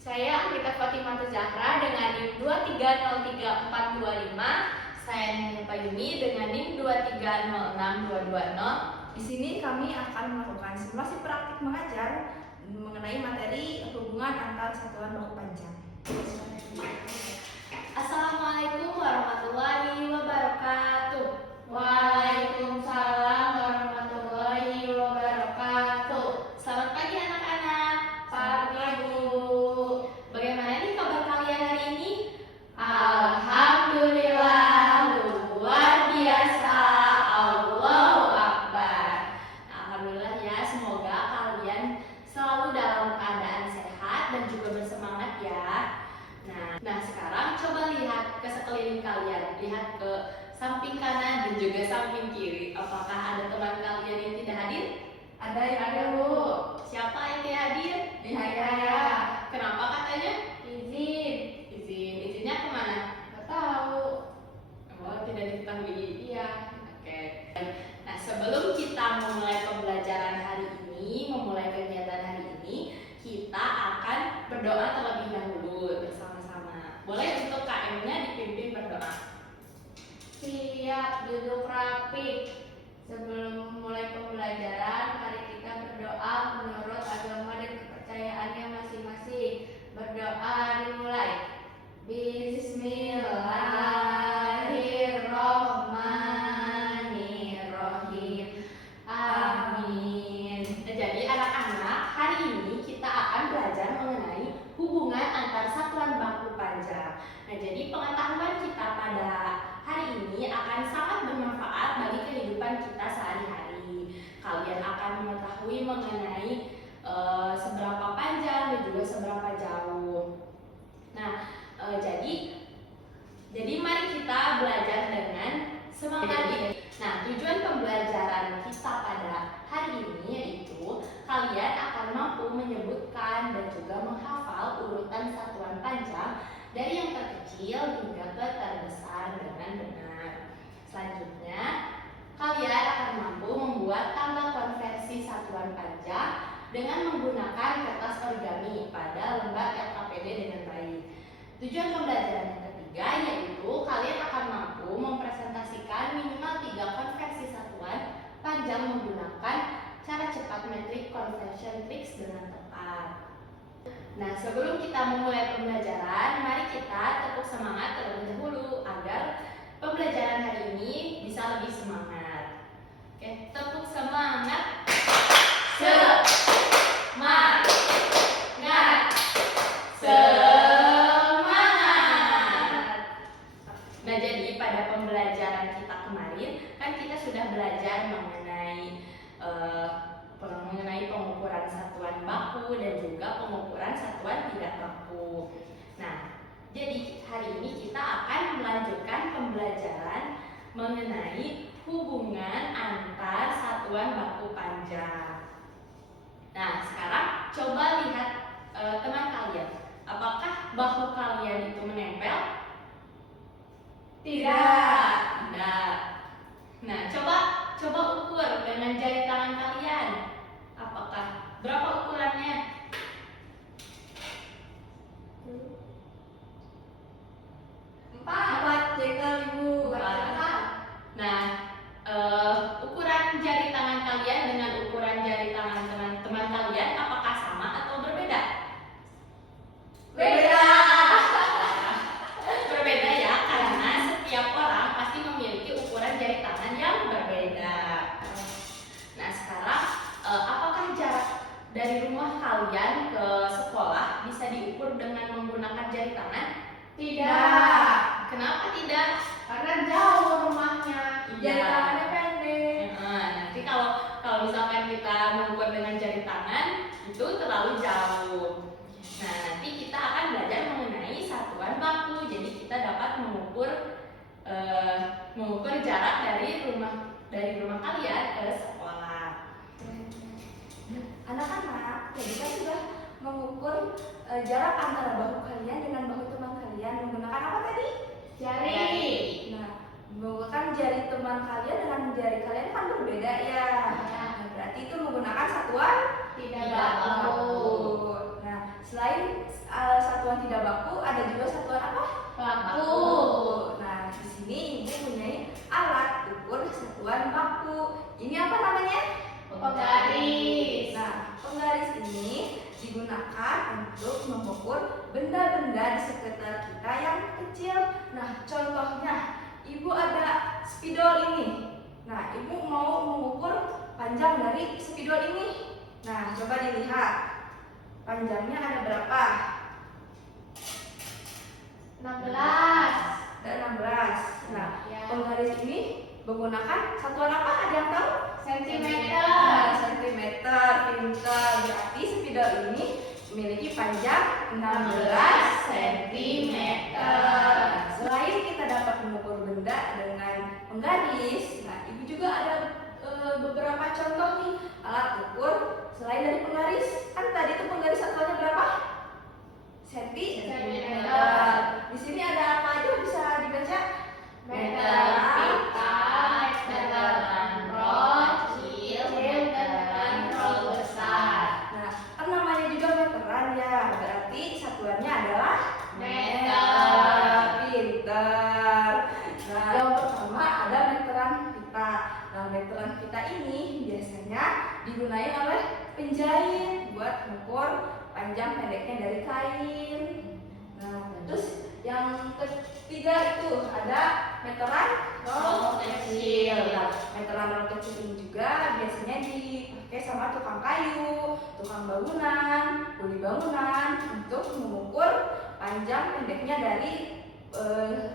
Saya Anggita Fatimah Zahra dengan NIM 2303425. Saya Nini Payuni dengan NIM 2306220. Di sini kami akan melakukan simulasi praktik mengajar mengenai materi hubungan antar satuan baku panjang. Assalamualaikum warahmatullahi wabarakatuh. Waalaikumsalam warahmatullahi wabarakatuh. Selamat pagi anak-anak. Pagi, Bu. Bagaimana nih kabar kalian hari ini? Alhamdulillah, luar biasa. Allahu Akbar. Alhamdulillah ya, semoga kalian selalu dalam keadaan sehat dan juga bersemangat ya. Nah sekarang coba lihat ke sekeliling kalian, lihat ke samping kanan dan juga samping kiri. Apakah ada teman kalian yang tidak hadir? Ada yang ada, Bu. Siapa yang tidak hadir? Saya. Kenapa katanya? Izin. Izinnya kemana? Gak tahu. Oh, tidak diketahui. Iya. Oke. Nah, sebelum kita memulai pembelajaran hari ini, memulai kegiatan hari ini, kita akan berdoa terlebih dahulu bersama-sama. Boleh untuk KM-nya dipimpin berdoa. Siap, duduk rapi. Sebelum memulai pembelajaran, mari kita berdoa menurut agama dan kepercayaannya masing-masing. Berdoa dimulai. Bismillahirrohmanirrohim. Amin. Nah, jadi anak-anak, hari ini kita akan belajar mengenai hubungan antar satuan baku panjang. Nah, jadi pengetahuan kita pada hari ini akan sangat bermanfaat bagi kehidupan kita sehari-hari. Kalian akan mengetahui mengenai seberapa panjang dan juga seberapa jauh. Nah, jadi mari kita belajar dengan semangat ini. Nah, tujuan pembelajaran kita pada hari ini yaitu kalian akan mampu menyebutkan dan juga menghafal urutan satuan panjang dari yang terkecil hingga ke terbesar dengan benar. Selanjutnya, kalian akan mampu membuat tanggal konversi satuan panjang dengan menggunakan kertas origami pada lembar LKPD dengan baik. Tujuan pembelajaran yang ketiga yaitu kalian akan mampu mempresentasikan minimal 3 konversi satuan panjang menggunakan cara cepat metric conversion tricks dengan tepat. Nah, sebelum kita memulai pembelajaran, mari kita tepuk semangat terlebih dahulu agar pembelajaran hari ini bisa lebih semangat. Oke, tepuk semangat. Semangat. Nah, jadi pada pembelajaran kita kemarin kan kita sudah belajar mengenai pengukuran satuan baku dan juga pengukuran satuan tidak baku. Nah, jadi hari ini kita akan melanjutkan pembelajaran mengenai hubungan antar satuan baku panjang. Nah, sekarang coba lihat teman kalian. Apakah bahu kalian itu menempel? Tidak. Tidak. Nah, coba ukur dengan jari tangan kalian. Apakah berapa ukurannya? 4 jengkal, Ibu. 4. Nah, ukuran jari tangan kalian dengan ukuran jari tangan teman-teman kalian apakah sama atau berbeda? Beda. Berbeda ya, karena setiap orang pasti memiliki ukuran jari tangan yang berbeda. Nah, sekarang apakah jarak dari rumah kalian ke sekolah bisa diukur dengan menggunakan jari tangan? Tidak. Kenapa tidak? Karena jauh rumahnya. Iya. Jari tangannya pendek. Nah, nanti kalau misalkan kita mengukur dengan jari tangan itu terlalu jauh. Nah, nanti kita akan belajar mengenai satuan baku. Jadi kita dapat mengukur jarak dari rumah kalian ke sekolah. Anak-anak, jadi kan sudah mengukur jarak antara bahu kalian dengan bahu teman kalian menggunakan apa tadi? Jari. Nah, menggunakan jari teman kalian dengan jari kalian kan berbeda ya. Nah, berarti itu menggunakan satuan Tidak baku. Nah, selain satuan tidak baku, ada juga satuan apa? Baku. Nah, di sini Ibu punya alat ukur satuan baku. Ini apa namanya? Penggaris. Nah, penggaris ini digunakan untuk mengukur benda-benda di sekitar kita yang kecil. Nah, contohnya, Ibu ada spidol ini. Nah, Ibu mau mengukur panjang dari spidol ini. Nah, coba dilihat. Panjangnya ada berapa? 16. Ada 16. Nah, Ya. penggaris ini menggunakan satuan apa? Ada yang tahu? Sentimeter. Nah, sentimeter, pintar. Berarti spidol ini memiliki panjang 16 cm. Selain kita dapat mengukur benda dengan penggaris, nah Ibu juga ada beberapa contoh nih alat ukur selain dari penggaris. Kan tadi itu penggaris satuannya berapa? Sentimeter. Di sini ada apa aja bisa dibaca? Meteran pita, meteran roll kecil, meteran roll besar. Nah, kan namanya juga meteran ya, berarti satuannya adalah Meter. Pintar. Nah, yang pertama ada meteran pita. Nah, meteran pita ini biasanya digunakan oleh penjahit buat mengukur panjang pendeknya dari kain. Nah, terus yang ketiga itu ada meteran roll kecil. Nah, meteran roll kecil ini juga biasanya dipakai sama tukang kayu, tukang bangunan, kuli bangunan untuk mengukur panjang pendeknya dari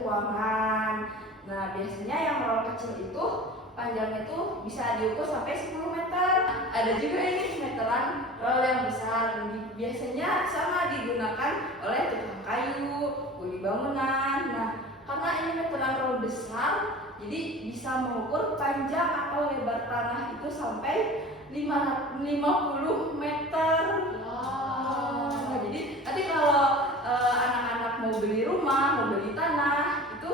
ruangan. Nah, biasanya yang roll kecil itu panjangnya itu bisa diukur sampai 10 meter. Ada juga ini meteran roll yang besar. Biasanya sama digunakan oleh tukang kayu, kuli bangunan. Nah, karena ini meteran roll besar, jadi bisa mengukur panjang atau lebar tanah itu sampai 50 meter. Nah, jadi nanti kalau anak-anak mau beli rumah, mau beli tanah, itu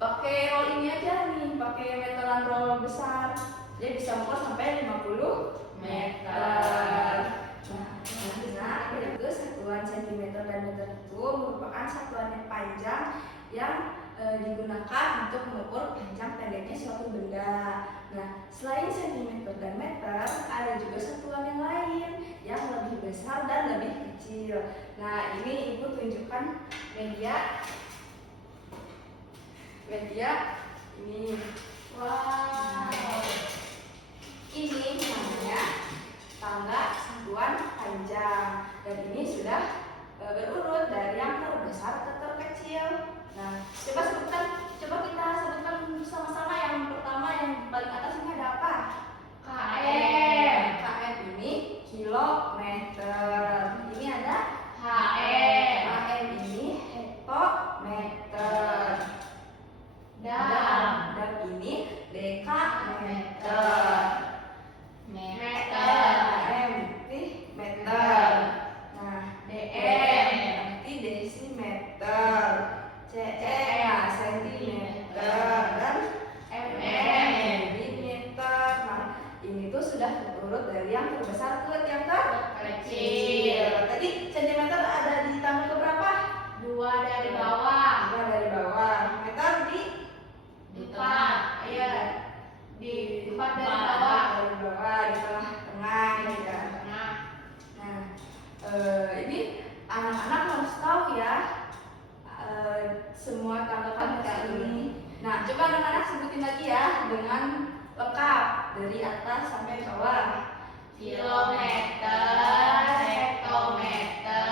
pakai roll ini aja nih, pakai meteran roll besar. Jadi bisa mengukur sampai 50 meter. Nah, itu satuan sentimeter dan meter itu merupakan satuan yang panjang yang digunakan untuk mengukur panjang pendeknya suatu benda. Nah, selain sentimeter dan meter, ada juga satuan yang lain yang lebih besar dan lebih kecil. Nah, ini Ibu tunjukkan media ini. Wow. Ini namanya tangga satuan panjang, dan ini sudah berurut dari yang terbesar ke terkecil. Nah, coba kita sebutkan bersama-sama. Yang pertama, yang paling atas ini ada apa? KM. KM ini kilometer. Ini ada HM. HM ini hektometer. Dam. Dam ini dekameter. Meter. M berarti meter. Nah, DM. berarti desimeter. CM sentimeter dan MM. milimeter. Nah, ini tuh sudah terurut dari yang terbesar ke yang Kecil. Tadi sentimeter ada di tanggal ke berapa? 2 dari bawah. Dua dari bawah. Meter di 4. Iya. Di 4 dari bawah. Dari bawah di tengah-tengah ya. Nah, Nah, ini anak-anak harus tahu ya semua tanggal-tanggal ini. Nah, coba anak-anak sebutin lagi ya dengan lengkap dari atas sampai bawah. kilometer, hektometer,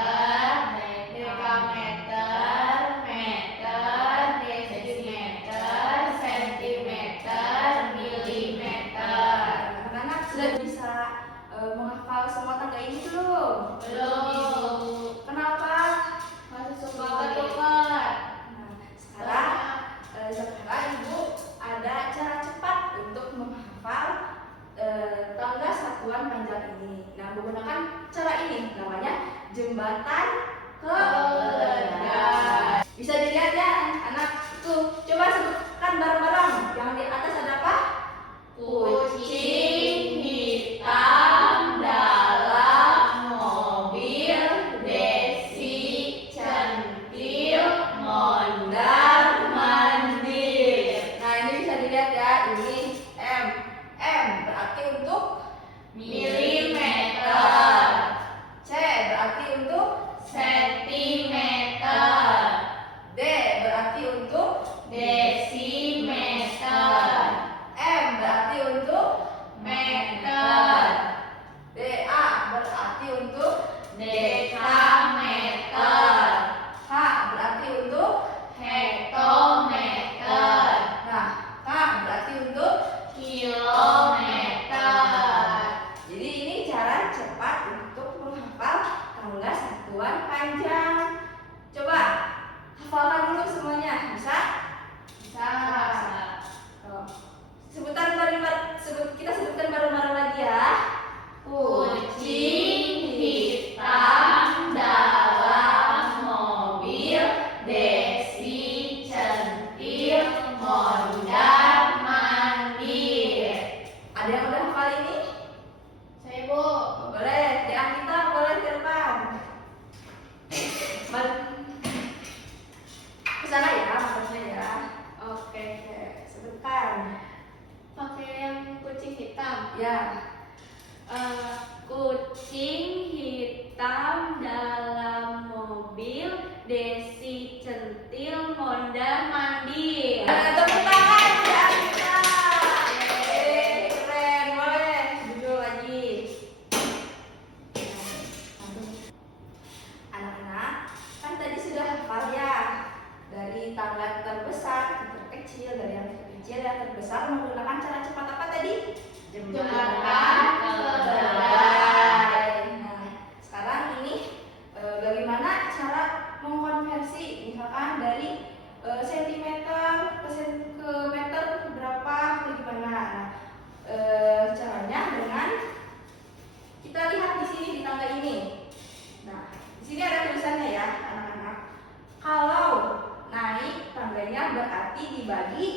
dekameter, meter, desimeter, sentimeter, milimeter. Anak-anak sudah bisa menghafal semua tangga ini belum? Belum. Kenapa? Masih suka ketukar. Nah, sekarang Ibu ada cara cepat untuk menghafal tangga satuan panjang ini. Nah, menggunakan cara ini namanya sana ya maksudnya ya. Oke. Oke, sebutkan. Pakai yang kucing hitam. Ya. Kucing hitam dalam mobil, Desi centil mondar mandir. Tepuk tangan ya kita. Keren, boleh duduk lagi. Anak-anak, kan tadi sudah hafal ya dari tangga terbesar ke terkecil, dari yang terkecil yang terbesar menggunakan cara cepat apa tadi? Jembatan keledai. Nah, sekarang ini bagaimana cara mengkonversi misalkan dari sentimeter ke meter berapa atau gimana? Nah, caranya dengan kita lihat di sini di tangga ini. Nah, di sini ada tulisannya ya, anak-anak. Kalau naik tangganya berarti dibagi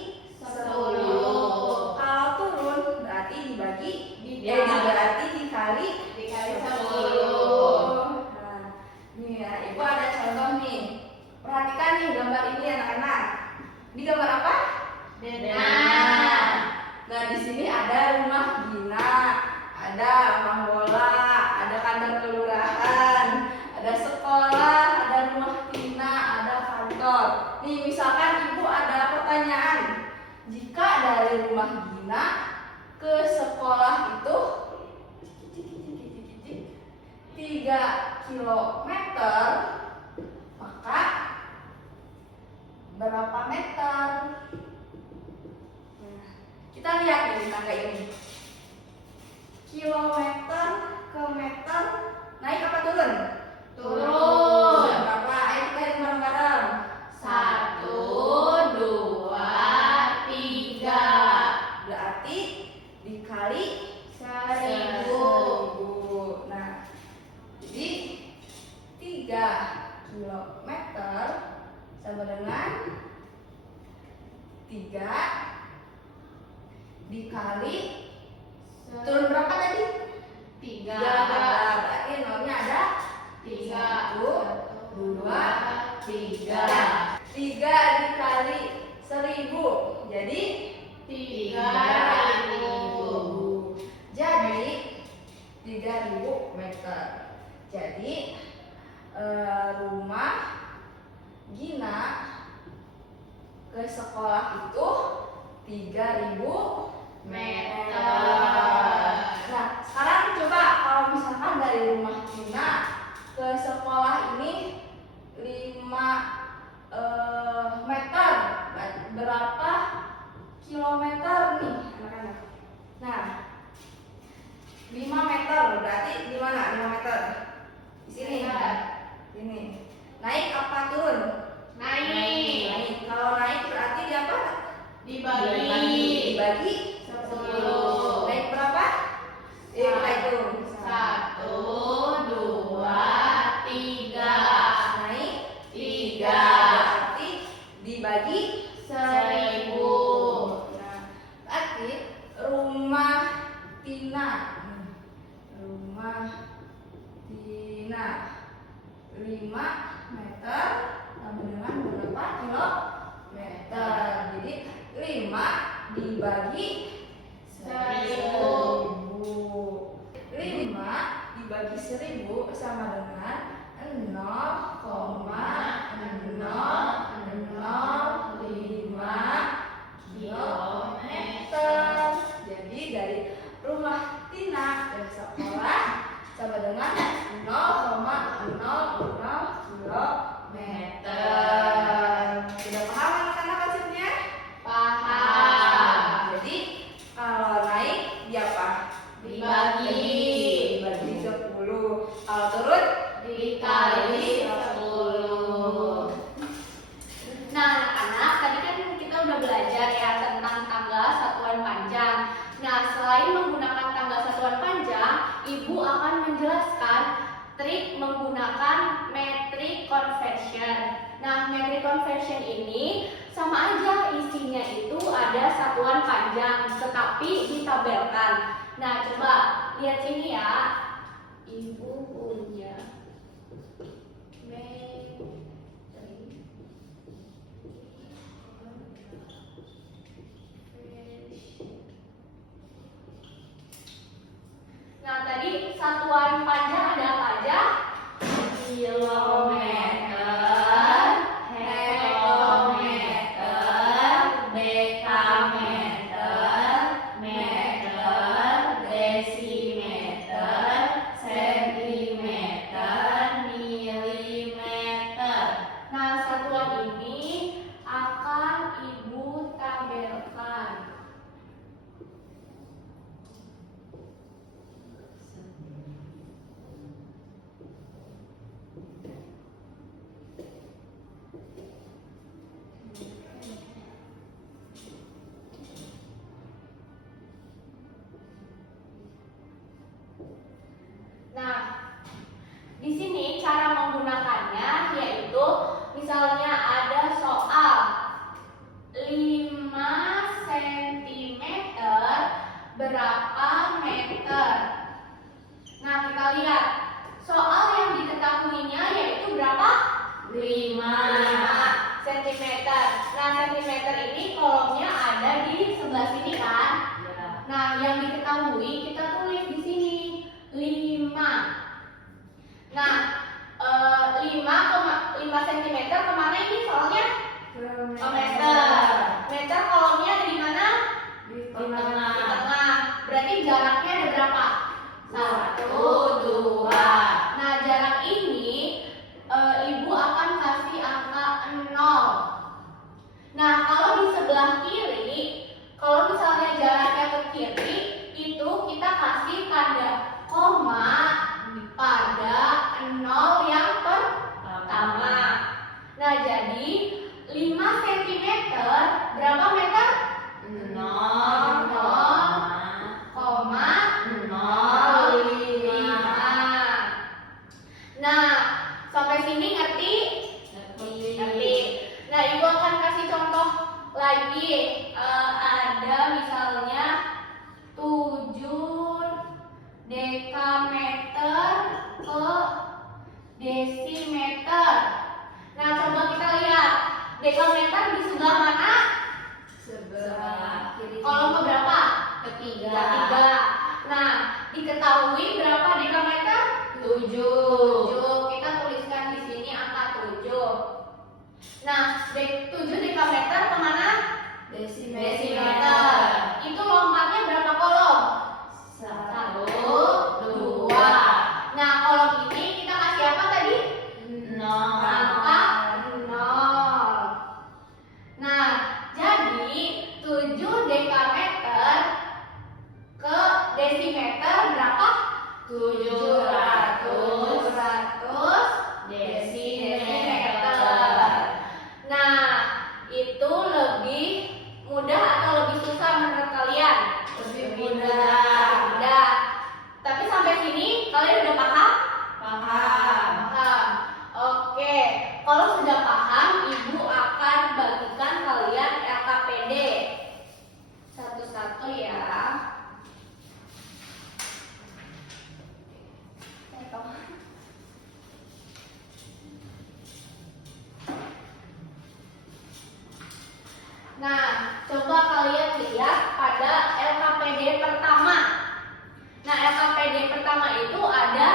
10. Kalau turun berarti dibagi berarti dikali 10. Nah, ini ya, Ibu ada contoh nih. Perhatikan nih gambar ini anak-anak. Di gambar apa? Denah. Nah, di sini ada rumah Gina, ada lapangan bola, ada kantor kelurahan, ada sekolah, ada rumah Tina, ada kantor. Nih, misalkan Ibu ada pertanyaan. Jika dari rumah Gina ke sekolah itu 3 kilometer, maka berapa meter? Nah, kita lihat nih di tangga ini. Kilometer ke meter naik apa turun? Turun. Berapa? Ayo kita hitung bareng-bareng. 1, 2, 3. Berarti dikali 1000. Nah, jadi 3 kilometer sama dengan 3 dikali turun berapa tadi? 3. Berarti nolnya ada 3, 1, 2, 3. 3 dikali 1000 jadi 3000. Jadi 3000 meter. Jadi rumah Gina ke sekolah itu 3000 meter. Nah, sekarang coba kalau misalkan dari rumah Gina ke sekolah ini 5 meter, berapa kilometer nih anak-anak? Nah, 5 meter berarti di mana? 5 meter di sini. Ini naik apa turun? Naik. Naik. Kalau naik berarti di apa? Dibagi. 10. Naik berapa? Kita hitung. 1, 2, 3. Naik 3. berarti dibagi 1000. Nah, berarti rumah Tina. Rumah Tina 5 meter sama dengan berapa kilometer? Jadi 5 dibagi 1000. 5 dibagi 1000 sama dengan 0,005 kilometer. Jadi dari rumah Tina ke sekolah sama dengan 0,00 kilometer. Sudah paham anak-anak konsepnya? Paham. Jadi kalau naik di apa? Dibagi. 10. Kalau turun Dikali 10. Nah, anak-anak, tadi kan kita udah belajar ya tentang tangga satuan panjang. Nah, selain menggunakan tangga satuan panjang, Ibu akan menjelaskan trik menggunakan metric conversion. Nah, metric conversion ini sama aja isinya itu ada satuan panjang, tetapi ditabelkan. Nah, coba lihat sini ya. Ibu punya metric misalnya ada soal 5 cm berapa meter. Nah, kita lihat soal yang diketahuinya yaitu berapa? 5 cm. Nah, cm ini kolomnya ada di sebelah sini kan? Ya. Nah, yang diketahui kita tulis di sini 5. Nah, 5 cm kemana ini soalnya? Ke meter. Meter kolomnya ada di mana? Di Di tengah. Di tengah. Berarti jaraknya ada berapa? 1, 2. Nah, jarak ini ibu akan kasih angka 0. Nah, kalau di sebelah kiri, kalau misalnya jaraknya ke kiri, itu kita kasih tanda koma pada 0 yang pertama. Nah, jadi 5 cm berapa meter? 0,05. Nah, sampai sini ngerti? Ngerti. Nah, ibu akan kasih contoh lagi. Ada misalnya 7 dekameter ke desimeter. Nah, coba kita lihat dekameter di sebelah mana? sebelah kiri. Kolom keberapa? Ketiga. Ketiga. Nah, diketahui berapa dekameter? 7. Kita tuliskan di sini angka 7. Nah, 7 dekameter kemana? Desimeter. Itu lompatnya berapa kolom? 1, 2. Nah, kolom ini kita kasih apa tadi? Angka 0. Nah, jadi 7 dekameter ke desimeter berapa? 700 desimeter. Nah, itu lebih mudah atau lebih susah menurut kalian? Lebih Mudah. Tapi sampai sini kalian udah paham? Paham. Paham. Oke, kalau sudah paham, ibu akan bagikan kalian LKPD satu-satu ya. Nah, coba kalian lihat pada LKPD pertama. Nah, LKPD pertama itu ada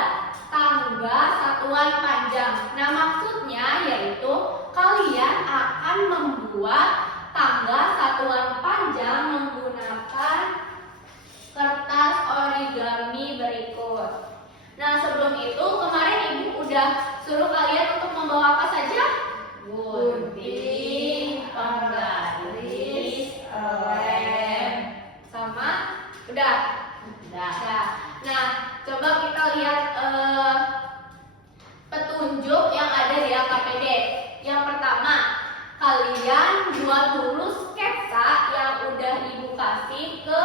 tangga satuan panjang. Nah, maksudnya yaitu kalian akan membuat tangga satuan panjang menggunakan kertas origami berikut. Nah, sebelum itu kemarin ibu udah suruh kalian untuk membawa apa saja? Gunting, penggaris, lem. Sama? Udah? Udah. Nah, coba kita lihat petunjuk yang ada di LKPD. Yang pertama, kalian buat dulu sketsa yang udah ibu kasih ke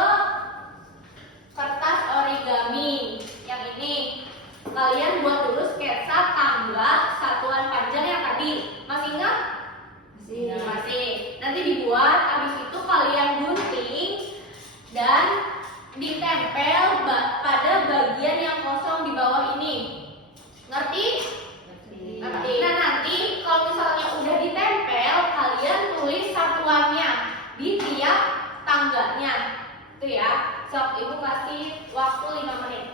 kertas origami. Yang ini, kalian buat dulu sketsa tangga satuan panjang yang tadi. Masih ingat? Masih. Nanti dibuat, habis itu kalian gunting dan ditempel pada bagian yang kosong di bawah ini. Ngerti? Ngerti. Nah, nanti kalau misalnya udah ditempel, kalian tulis satuannya di tiap tangganya. Itu ya. Sok, ibu kasih waktu 5 menit.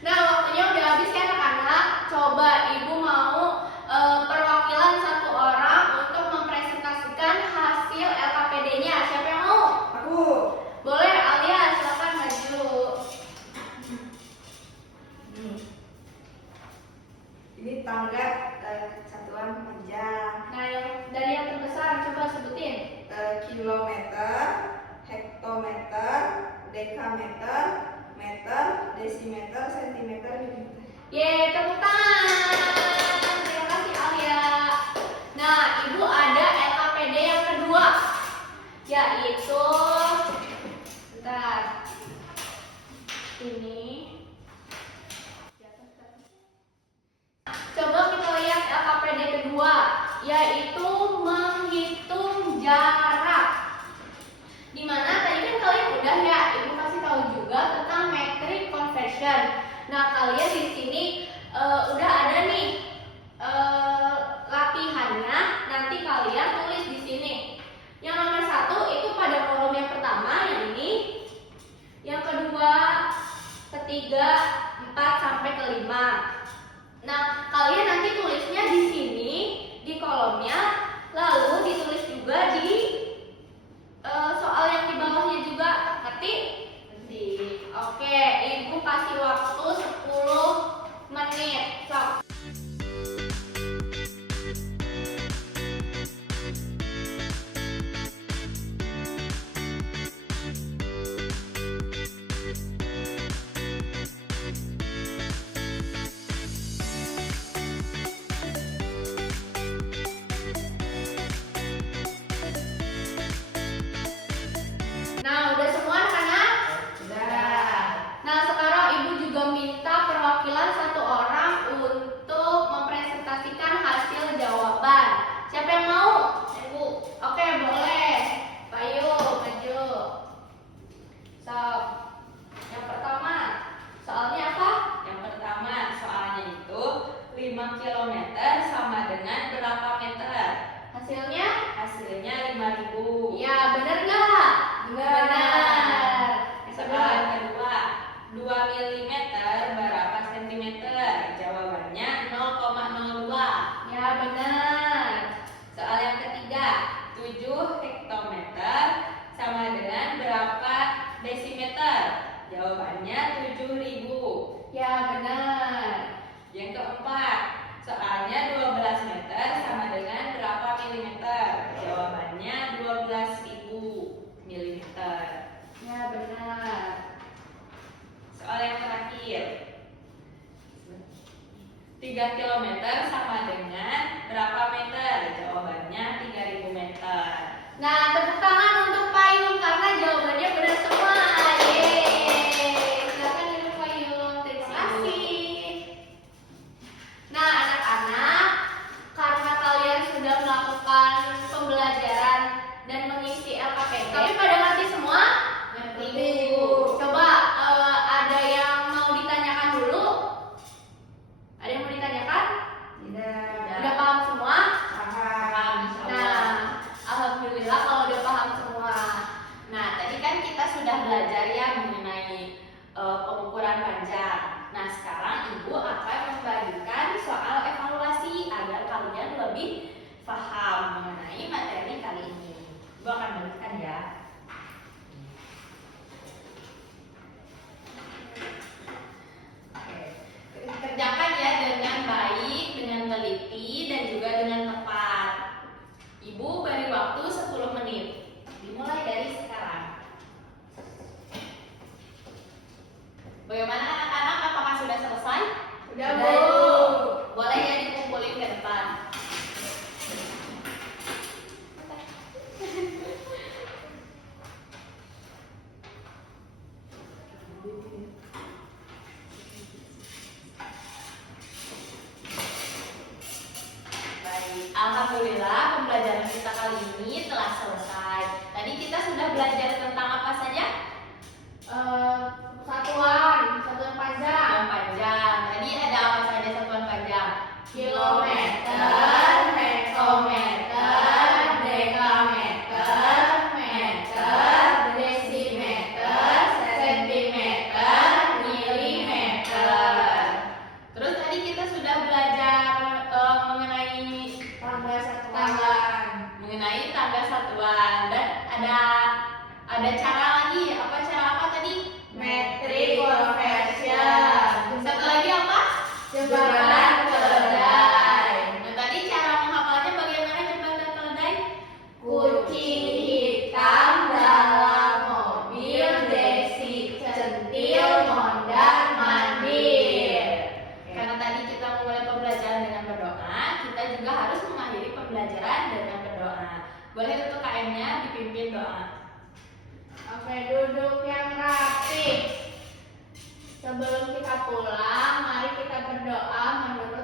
Nah, waktunya udah habis ya anak-anak. Coba ibu mau perwakilan satu orang untuk mempresentasikan hasil LKPD-nya. Siapa yang mau? Aku. Boleh, Alia, silakan maju. Ini tangga satuan panjang. Nah, dari yang terbesar coba sebutin. Kilometer, hektometer, dekameter, meter, desimeter, sentimeter, milimeter. Yeay, tepuk tangan. 5 kilometer sama dengan berapa meter? Hasilnya? Hasilnya 5.000. Ya, benar nggak? Benar. Soal kedua, 2 mm berapa sentimeter? Jawabannya 0,02. Ya, benar. Soal yang ketiga, 7 hektometer sama dengan berapa desimeter? Jawabannya 7.000. Ya, benar. Yang keempat, soalnya 12 meter sama dengan berapa milimeter? Jawabannya 12.000 milimeter. Ya, benar. Soal yang terakhir, 3 kilometer sama dengan berapa meter? Jawabannya 3.000 meter. Nah, tepuk tangan untuk Payung karena jawabannya benar semua. Yeay. Silakan Ibu Payung. Terima kasih. Nah, anak-anak, karena kalian sudah melakukan pembelajaran dan mengisi LKPD, tapi pada ngerti semua? Ngerti, Bu. Coba ada yang mau ditanyakan dulu? Ada yang mau ditanyakan? Tidak. Udah paham semua? Paham. Nah, alhamdulillah kalau udah paham semua. Nah, tadi kan kita sudah belajar ya mengenai pengukuran panjang. Nah, sekarang Ibu akan membagikan soal evaluasi agar kalian lebih paham mengenai materi kali ini. Ibu akan bagikan ya. Oke. Kerjakan ya dengan baik, dengan teliti, dan juga dengan tepat. Ibu beri waktu 10 menit. Dimulai dari sekarang. Bagaimana anak-anak? Apakah sudah selesai? Udah, Udah, Bu. Bu. Boleh ya dikumpulin ke depan. Baik, alhamdulillah pembelajaran kita kali ini telah selesai. Tadi kita sudah belajar tentang apa saja? Satuan panjang. Satuan panjang. Tadi ada apa saja satuan panjang? Kilometer, hektometer, dekameter, meter, desimeter, sentimeter, milimeter. Terus tadi kita sudah belajar mengenai Tangga satuan. tangga satuan dan ada cara lagi. Cara apa tadi? Metric conversion. Satu lagi apa? Jembatan keledai. Nah, tadi cara menghafalnya bagaimana jembatan keledai? Kucing hitam dalam mobil, Desi centil, mondar mandir. Karena tadi kita memulai pembelajaran dengan berdoa, kita juga harus mengakhiri pembelajaran dengan berdoa. Boleh untuk KM-nya dipimpin doa. Oke, duduk yang rapi. Sebelum kita pulang, mari kita berdoa menurut